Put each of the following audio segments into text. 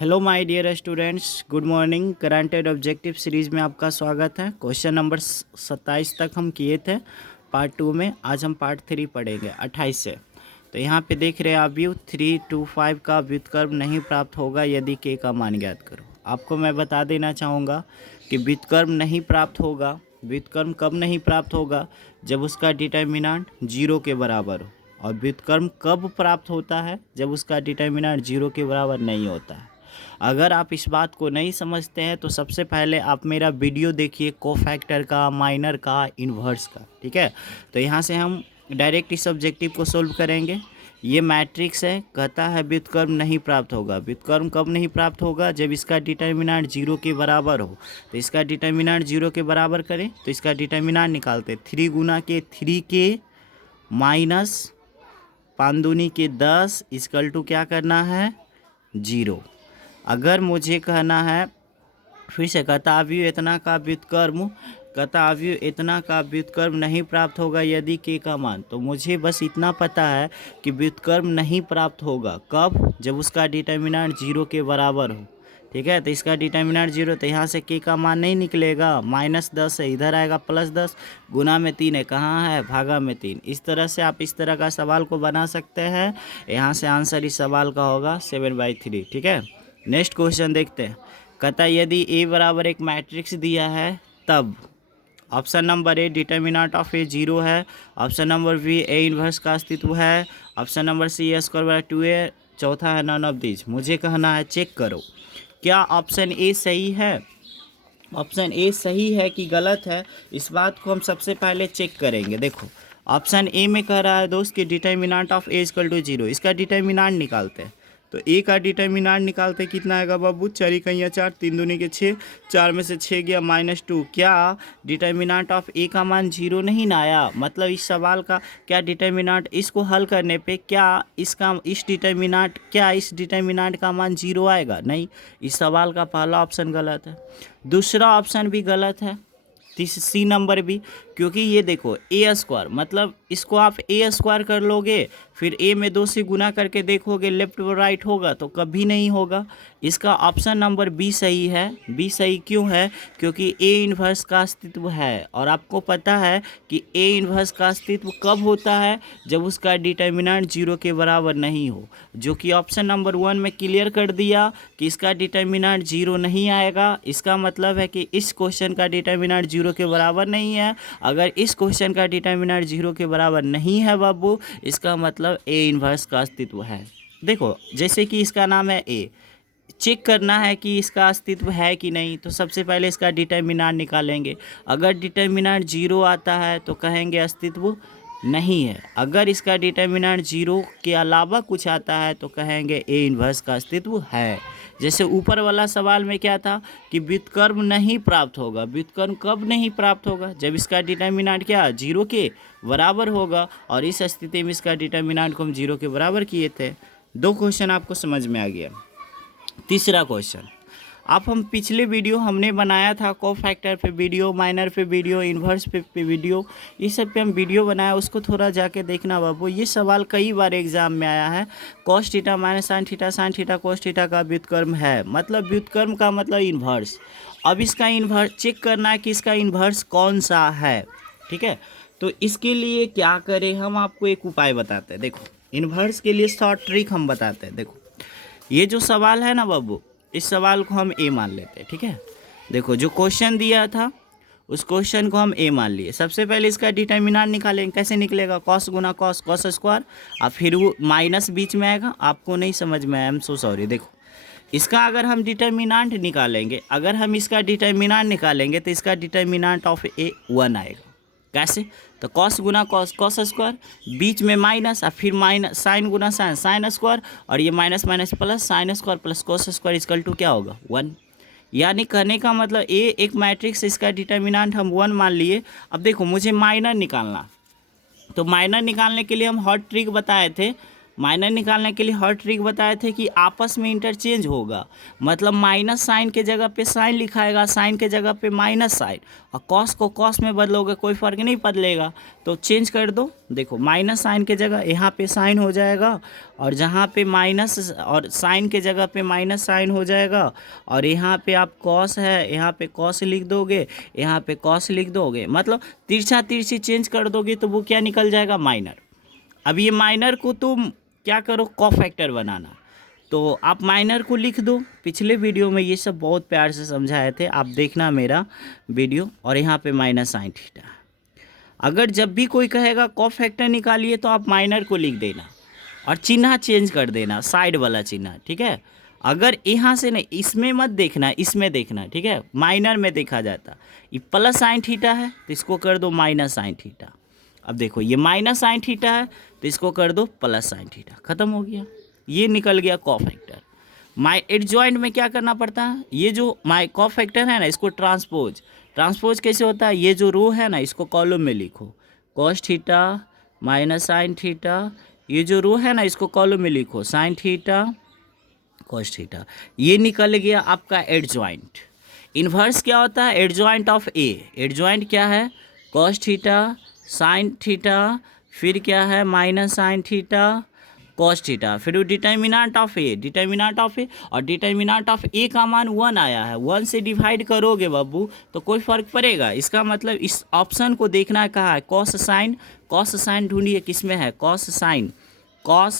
Hello my dear students, good morning. Current and objective series में आपका स्वागत है। क्वेश्चन नंबर 27 तक हम किए थे पार्ट 2 में। आज हम पार्ट 3 पढ़ेंगे 28 से। तो यहाँ पे देख रहे हैं आप व्यू 325 का व्युत्क्रम नहीं प्राप्त होगा यदि के का मान ज्ञात करो। आपको मैं बता देना चाहूँगा कि व्युत्क्रम नहीं प्राप्त होगा। व्युत्क्रम कब नहीं प्राप्त होगा? जब उसका डिटर्मिनेंट 0 के बराबर हो। और व्युत्क्रम कब प्राप्त होता है? जब उसका डिटर्मिनेंट 0 के बराबर नहीं होता है। अगर आप इस बात को नहीं समझते हैं तो सबसे पहले आप मेरा वीडियो देखिए कोफैक्टर का, माइनर का, इन्वर्स का। ठीक है, तो यहाँ से हम डायरेक्ट इस ऑब्जेक्टिव को सोल्व करेंगे। ये मैट्रिक्स है, कहता है व्युत्क्रम नहीं प्राप्त होगा। व्युत्क्रम कब नहीं प्राप्त होगा? जब इसका डिटर्मिनेंट 0 के बराबर हो। तो इसका डिटर्मिनेंट 0 के बराबर करें तो इसका डिटर्मिनेंट निकालते 3 गुना के 3k माइनस 5 दूनी के 10 इक्वल टू क्या करना है? 0। अगर मुझे कहना है, फिर से कहता अवयव इतना का व्युत्क्रम, कहता अवयव इतना का व्युत्क्रम नहीं प्राप्त होगा यदि के का मान। तो मुझे बस इतना पता है कि व्युत्क्रम नहीं प्राप्त होगा कब? जब उसका डिटर्मिनेंट 0 के बराबर हो। ठीक है, तो इसका डिटर्मिनेंट 0, तो यहाँ से के का मान नहीं निकलेगा। -10 है, इधर आएगा +10, गुना में 3 है, कहाँ है? भागा में 3। इस तरह से आप इस तरह का सवाल को बना सकते हैं। यहाँ से आंसर इस सवाल का होगा 7/3। ठीक है, नेक्स्ट क्वेश्चन देखते हैं। कहता यदि ए बराबर एक मैट्रिक्स दिया है तब option number A determinant of A 0 है, option number B A inverse का अस्तित्व है, option number C A square by 2a, चौथा है नन ऑफ दीज। मुझे कहना है चेक करो क्या ऑप्शन ए सही है। ऑप्शन ए सही है कि गलत है, इस बात को हम सबसे पहले चेक करेंगे। देखो ऑप्शन ए में कह रहा है दोस्त कि determinant of A equal to 0। इसका डिटर्मिनेंट निकालते हैं। तो ए का डिटर्मिनेंट निकालते कितना आएगा बाबू? 4 कहिया 4, 3 दूनी के 6, 4 में से 6 गया -2। क्या डिटर्मिनेंट ऑफ ए का मान 0 नहीं ना आया? मतलब इस सवाल का क्या डिटर्मिनेंट, इसको हल करने पे क्या इस डिटर्मिनेंट का मान 0 आएगा? नहीं। इस सवाल का पहला ऑप्शन गलत है, दूसरा ऑप्शन भी गलत है, सी नंबर भी। क्योंकि ये देखो ए स्क्वायर, मतलब इसको आप ए स्क्वायर कर लोगे, फिर ए में 2 से गुना करके देखोगे लेफ्ट और राइट होगा, तो कभी नहीं होगा। इसका ऑप्शन नंबर बी सही है। बी सही क्यों है? क्योंकि ए इन्वर्स का अस्तित्व है। और आपको पता है कि ए इन्वर्स का अस्तित्व कब होता है? जब उसका डिटर्मिनेंट 0 के बराबर नहीं हो, जो कि ऑप्शन नंबर 1 में क्लियर कर दिया कि इसका डिटर्मिनेंट 0 नहीं आएगा। इसका मतलब है कि इस क्वेश्चन का डिटर्मिनेंट 0 के बराबर नहीं है। अगर इस क्वेश्चन का डिटर्मिनेंट 0 के बराबर नहीं है बाबू, इसका मतलब ए इन्वर्स का अस्तित्व है। देखो जैसे कि इसका नाम है ए, चेक करना है कि इसका अस्तित्व है कि नहीं, तो सबसे पहले इसका डिटर्मिनेंट निकालेंगे। अगर डिटर्मिनेंट 0 आता है तो कहेंगे अस्तित्व नहीं है। अगर इसका डिटर्मिनेंट 0 के अलावा कुछ आता है तो कहेंगे ए इन्वर्स का अस्तित्व है। जैसे ऊपर वाला सवाल में क्या था कि व्युत्क्रम नहीं प्राप्त होगा। व्युत्क्रम कब नहीं प्राप्त होगा? जब इसका डिटर्मिनेंट क्या 0 के बराबर होगा। और इस स्थिति में इसका डिटर्मिनेंट को हम 0 के बराबर किए थे। 2 क्वेश्चन आपको समझ में आ गया। तीसरा क्वेश्चन, आप हम पिछले वीडियो हमने बनाया था कोफैक्टर पे वीडियो, माइनर पे वीडियो, इन्वर्स पे वीडियो, ये सब पे हम वीडियो बनाया, उसको थोड़ा जाके देखना बाबू। ये सवाल कई बार एग्जाम में आया है। cos theta minus sine theta, sine theta cos theta का व्युत्क्रम है, मतलब व्युत्क्रम का मतलब इन्वर्स। अब इसका इन्वर्स चेक करना है कि इसका इन्वर्स कौन सा है। ठीक है, तो इसके लिए क्या करें, हम आपको एक उपाय बताते हैं। देखो इन्वर्स के लिए शॉर्ट ट्रिक हम बताते हैं। देखो ये जो सवाल है ना बाबू, इस सवाल को हम ए मान लेते हैं। ठीक है, देखो जो क्वेश्चन दिया था उस क्वेश्चन को हम ए मान लिए। सबसे पहले इसका डिटर्मिनेंट निकालेंगे। कैसे निकलेगा? कॉस गुना कॉस, कॉस स्क्वायर, और फिर वो माइनस बीच में आएगा। आपको नहीं समझ में आया, आई एम सो सॉरी। देखो इसका अगर हम डिटर्मिनेंट निकालेंगे, अगर हम इसका डिटर्मिनेंट निकालेंगे तो इसका डिटर्मिनेंट ऑफ ए 1 आएगा। कैसे? तो कॉस गुना कॉस, कॉस स्क्वायर, बीच में माइनस, और फिर माइनस साइन गुना साइन, साइन स्क्वायर, और ये minus minus plus, sine square plus cos square equal to क्या होगा? 1। यानी कहने का मतलब ए एक मैट्रिक्स, इसका डिटर्मिनेंट हम 1 मान लिए। अब देखो मुझे माइनर निकालना, तो माइनर निकालने के लिए हम हॉट ट्रिक बताए थे। माइनर निकालने के लिए हर ट्रिक बताए थे कि आपस में इंटरचेंज होगा, मतलब माइनस साइन के जगह पे साइन लिखाएगा, साइन के जगह पे माइनस साइन, और कॉस को कॉस में बदलोगे कोई फ़र्क नहीं बदलेगा, तो चेंज कर दो। देखो माइनस साइन के जगह यहाँ पे साइन हो जाएगा, और जहाँ पे माइनस और साइन के जगह पे माइनस साइन हो जाएगा, और यहाँ पे आप कॉस है, यहाँ पे कॉस लिख दोगे, यहाँ पे कॉस लिख दोगे, मतलब तिरछा तिरछी चेंज कर दोगे तो वो क्या निकल जाएगा, माइनर। अब ये माइनर को तुम क्या करो, कॉफैक्टर बनाना, तो आप माइनर को लिख दो। पिछले वीडियो में ये सब बहुत प्यार से समझाए थे, आप देखना मेरा वीडियो। और यहाँ पे माइनस साइन थीटा। अगर जब भी कोई कहेगा कॉफैक्टर निकालिए तो आप माइनर को लिख देना और चिन्ह चेंज कर देना, साइड वाला चिन्ह, ठीक है। अगर यहाँ से नहीं, इसमें मत देखना, इसमें देखना, ठीक है। माइनर में देखा जाता, ये प्लस साइन थीटा है तो इसको कर दो माइनस साइन थीटा। अब देखो ये माइनस साइन थीटा है तो इसको कर दो प्लस साइन थीटा, खत्म हो गया, ये निकल गया कॉफैक्टर। माई एडजॉइंट में क्या करना पड़ता है, ये जो माई कॉफैक्टर है ना, इसको ट्रांसपोज कैसे होता है, ये जो रो है ना इसको कॉलम में लिखो, cos theta minus sine theta, ये जो रो है ना इसको कॉलम में लिखो, साइन थीटा कॉस थीटा, ये निकल गया आपका एडजॉइंट। इन्वर्स क्या होता है, एडजॉइंट ऑफ ए, एडजॉइंट क्या है, कॉस थीटा साइन थीटा, फिर क्या है minus sine theta cos theta, फिर determinant of A, determinant of A, और डिटर्मिनेंट ऑफ ए का मान 1 आया है, 1 से डिवाइड करोगे बाबू तो कोई फ़र्क पड़ेगा। इसका मतलब इस ऑप्शन को देखना है, कहाँ है, कॉस साइन ढूंढिए किस में है, कॉस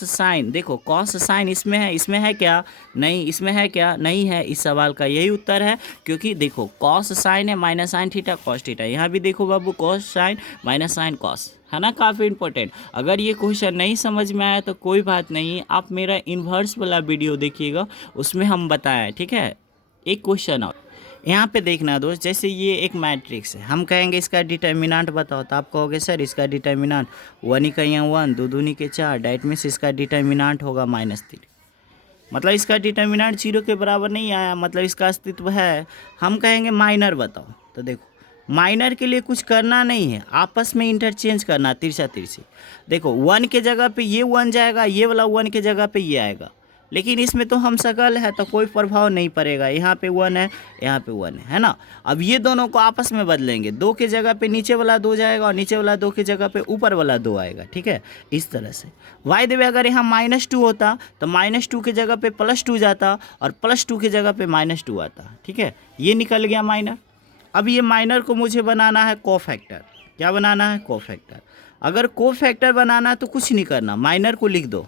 साइन, देखो कॉस साइन इसमें है क्या, नहीं, इसमें है क्या, नहीं है। इस सवाल का यही उत्तर है, क्योंकि देखो कॉस साइन है minus sine theta cos theta, यहाँ भी देखो बाबू cos sine minus sine cos, है ना, काफ़ी इंपॉर्टेंट। अगर ये क्वेश्चन नहीं समझ में आया तो कोई बात नहीं, आप मेरा इन्वर्स वाला वीडियो देखिएगा, उसमें हम बताएं, ठीक है। एक क्वेश्चन और यहाँ पे देखना दोस्त, जैसे ये एक मैट्रिक्स है, हम कहेंगे इसका डिटर्मिनेंट बताओ, तो आप कहोगे सर इसका डिटर्मिनेंट 1 ही कहीं 1, 2 दूनी के 4, डैट मीन्स इसका डिटर्मिनेंट होगा -3, मतलब इसका डिटर्मिनेंट 0 के बराबर नहीं आया, मतलब इसका अस्तित्व है। हम कहेंगे माइनर बताओ, तो देखो माइनर के लिए कुछ करना नहीं है, आपस में इंटरचेंज करना, तिरछा तिरछी। देखो 1 के जगह पे ये 1 जाएगा, ये वाला 1 के जगह पे ये आएगा, लेकिन इसमें तो हम सकल है तो कोई प्रभाव नहीं पड़ेगा, यहाँ पे 1 है, यहाँ पे 1 है ना। अब ये दोनों को आपस में बदलेंगे, 2 के जगह पे नीचे वाला 2 जाएगा, और नीचे वाला 2 के जगह पे ऊपर वाला 2 आएगा, ठीक है, इस तरह से। बाय द वे अगर यहाँ -2 होता तो -2 के जगह पे +2 जाता, और +2 के जगह पे -2 आता, ठीक है, ये निकल गया माइनर। अब ये माइनर को मुझे बनाना है कोफैक्टर, क्या बनाना है, कोफैक्टर। अगर कोफैक्टर बनाना तो कुछ नहीं करना, माइनर को लिख दो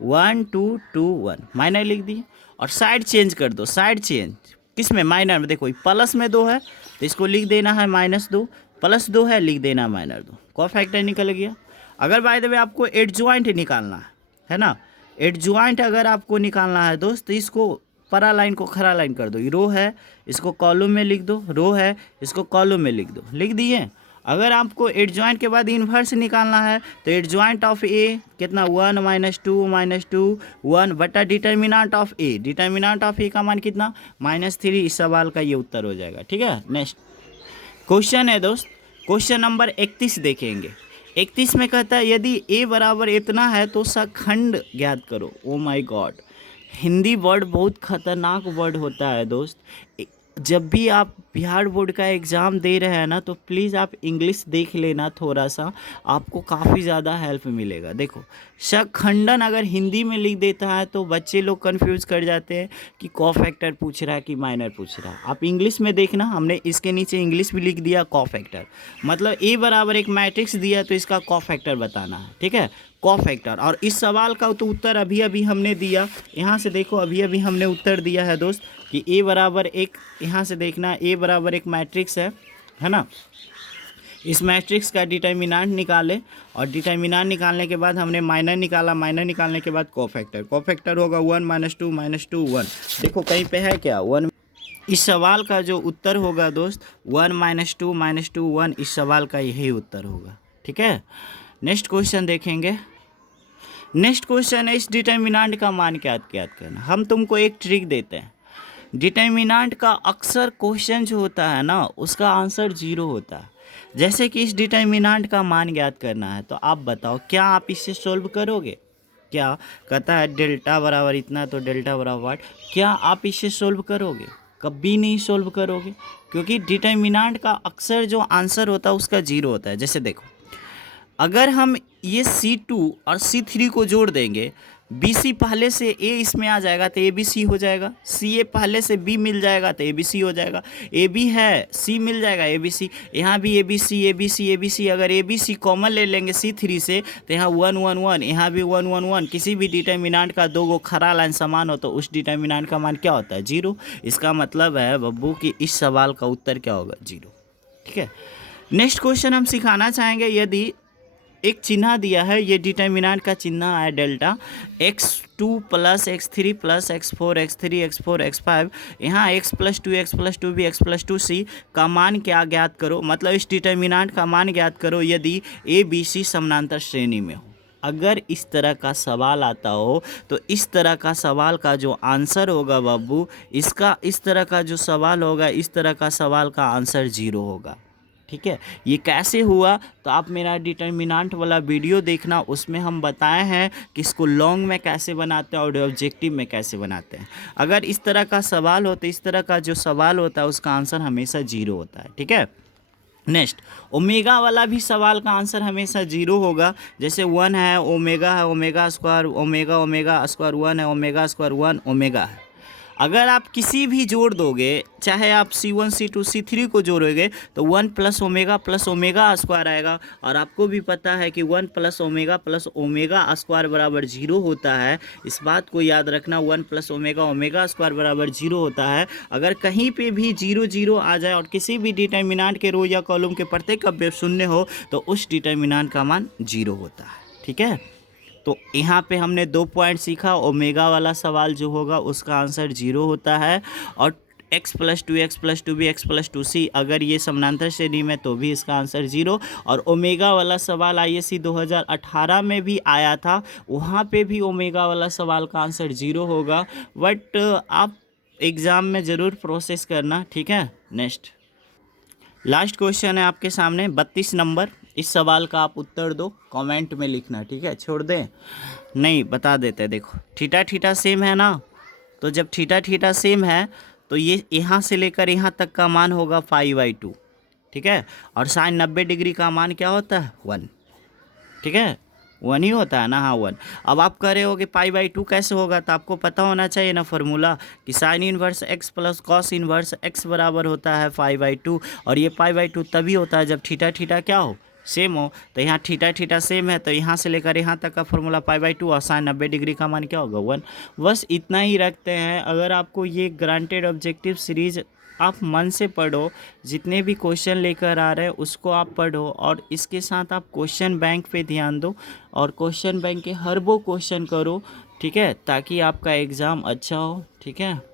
1 2 2 1, माइनर लिख दिए, और साइड चेंज कर दो, साइड चेंज किस में, माइनर में। देखो प्लस में 2 है तो इसको लिख देना है -2, +2 है लिख देना -2, कोफैक्टर निकल गया। अगर बाय द वे आपको एडजॉइंट निकालना है ना, एडजॉइंट अगर आपको निकालना है दोस्त, तो इसको परा लाइन को खरा लाइन कर दो, ये रो है इसको कॉलम में लिख दो, रो है इसको कॉलम में लिख दो, लिख दिए। अगर आपको एडजॉइंट के बाद इन्वर्स निकालना है तो एडजॉइंट ऑफ ए कितना, 1 -2 1 बटा determinant of A, determinant of A का मान कितना, -3। इस सवाल का ये उत्तर हो जाएगा, ठीक है। नेक्स्ट क्वेश्चन है दोस्त, क्वेश्चन नंबर 31 देखेंगे। 31 में कहता है यदि ए बराबर इतना है तो सखंड ज्ञात करो। Oh my God, Hindi word बहुत खतरनाक वर्ड होता है दोस्त। जब भी आप बिहार बोर्ड का एग्ज़ाम दे रहे हैं ना, तो प्लीज़ आप इंग्लिश देख लेना थोड़ा सा, आपको काफ़ी ज़्यादा हेल्प मिलेगा। देखो सखंडन अगर हिंदी में लिख देता है तो बच्चे लोग कंफ्यूज कर जाते हैं कि कोफैक्टर पूछ रहा है कि माइनर पूछ रहा है। आप इंग्लिश में देखना, हमने इसके नीचे इंग्लिश भी लिख दिया कोफैक्टर, मतलब ए बराबर एक मैट्रिक्स दिया तो इसका कोफैक्टर बताना है, ठीक है, कोफैक्टर। और इस सवाल का तो उत्तर अभी अभी हमने दिया, यहाँ से देखो अभी अभी हमने उत्तर दिया है दोस्त कि ए बराबर एक, यहाँ से देखना ए बराबर एक मैट्रिक्स है ना, इस मैट्रिक्स का डिटर्मिनेंट निकाले, और डिटर्मिनेंट निकालने के बाद हमने माइनर निकाला, माइनर निकालने के बाद कोफैक्टर होगा 1 -2 1। देखो कहीं पे है क्या 1, इस सवाल का जो उत्तर होगा दोस्त 1 -2 1, इस सवाल का यही उत्तर होगा, ठीक है। नेक्स्ट क्वेश्चन देखेंगे। नेक्स्ट क्वेश्चन है इस डिटर्मिनेंट का मान क्या करना। हम तुमको एक ट्रिक देते हैं, डिटर्मिनेंट का अक्सर क्वेश्चन जो होता है ना उसका आंसर 0 होता है। जैसे कि इस डिटर्मिनेंट का मान ज्ञात करना है, तो आप बताओ क्या आप इसे सोल्व करोगे, क्या कहता है डेल्टा बराबर इतना तो डेल्टा बराबर वाट। क्या आप इसे सोल्व करोगे? कभी नहीं सोल्व करोगे, क्योंकि डिटर्मिनेंट का अक्सर जो आंसर होता है उसका जीरो होता है। जैसे देखो, अगर हम ये C2 और C3 को जोड़ देंगे, BC पहले से A इसमें आ जाएगा तो ABC हो जाएगा, CA पहले से B मिल जाएगा तो ABC हो जाएगा, AB है C मिल जाएगा ABC, यहाँ भी ABC ABC ABC, अगर ABC कॉमन ले लेंगे C3 से तो यहाँ 1 1 1, यहाँ भी 1 1 1। किसी भी डिटर्मिनेंट का दो गो खरा लाइन समान हो तो उस डिटर्मिनेंट का मान क्या होता है? जीरो। इसका मतलब है बब्बू कि इस सवाल का उत्तर क्या होगा? जीरो। ठीक है, नेक्स्ट क्वेश्चन हम सिखाना चाहेंगे। यदि एक चिन्ह दिया है, ये डिटर्मिनेंट का चिन्ह है delta, x2 plus x3 plus x4 x3 x4 x5, यहाँ x प्लस 2 भी x प्लस 2c का मान क्या ज्ञात करो, मतलब इस डिटर्मिनेंट का मान ज्ञात करो यदि ABC समानांतर श्रेणी में हो। अगर इस तरह का सवाल आता हो तो इस तरह का सवाल का जो आंसर होगा बाबू, इसका इस तरह का जो सवाल होगा, इस तरह का सवाल का आंसर जीरो होगा। ठीक है, ये कैसे हुआ तो आप मेरा डिटर्मिनेंट वाला वीडियो देखना, उसमें हम बताए हैं कि इसको लॉन्ग में कैसे बनाते हैं और ऑब्जेक्टिव में कैसे बनाते हैं। अगर इस तरह का सवाल हो तो इस तरह का जो सवाल होता है उसका आंसर हमेशा जीरो होता है। ठीक है, नेक्स्ट, ओमेगा वाला भी सवाल का आंसर हमेशा जीरो होगा। जैसे 1 है, ओमेगा है, omega square, omega omega square 1 है, ओमेगा स्क्वायर 1 ओमेगा है। अगर आप किसी भी जोड़ दोगे, चाहे आप C1 C2 C3 को जोड़ोगे तो 1 प्लस ओमेगा स्क्वायर आएगा, और आपको भी पता है कि 1 प्लस ओमेगा स्क्वायर बराबर जीरो होता है। इस बात को याद रखना, 1 प्लस ओमेगा स्क्वायर बराबर जीरो होता है। अगर कहीं पे भी जीरो जीरो आ जाए और किसी भी डिटर्मिनेंट के रो या कॉलम के प्रत्येक अवयव शून्य हो तो उस डिटर्मिनेंट का मान जीरो होता है। ठीक है, तो यहाँ पे हमने 2 पॉइंट सीखा। ओमेगा वाला सवाल जो होगा उसका आंसर जीरो होता है, और x प्लस 2 भी x प्लस 2c अगर ये समानांतर श्रेणी में तो भी इसका आंसर जीरो। और ओमेगा वाला सवाल ISC 2018 में भी आया था, वहाँ पे भी ओमेगा वाला सवाल का आंसर जीरो होगा। बट आप एग्ज़ाम में ज़रूर प्रोसेस करना। ठीक है, नेक्स्ट लास्ट क्वेश्चन है आपके सामने 32 नंबर। इस सवाल का आप उत्तर दो, कमेंट में लिखना। ठीक है, छोड़ दें नहीं, बता देते। देखो, थीटा थीटा सेम है ना, तो जब थीटा थीटा सेम है तो ये यहाँ से लेकर यहाँ तक का मान होगा 5/2। ठीक है, और साइन 90 डिग्री का मान क्या होता है? 1। ठीक है, 1 ही होता है ना? हाँ, 1। अब आप कह रहे हो कि π/2 कैसे होगा, तो आपको पता होना चाहिए ना फॉर्मूला कि sine inverse x plus cos inverse x बराबर होता है π/2, और ये π/2 तभी होता है जब थीटा थीटा क्या हो? सेम हो। तो यहाँ थीटा थीटा सेम है तो यहाँ से लेकर यहाँ तक का फॉर्मूला π/2, और साइन 90 डिग्री का मान क्या होगा? 1। बस इतना ही रखते हैं। अगर आपको ये ग्रांटेड ऑब्जेक्टिव सीरीज आप मन से पढ़ो, जितने भी क्वेश्चन लेकर आ रहे हैं उसको आप पढ़ो, और इसके साथ आप क्वेश्चन बैंक पे ध्यान दो और क्वेश्चन बैंक के हर वो क्वेश्चन करो। ठीक है, ताकि आपका एग्ज़ाम अच्छा हो। ठीक है।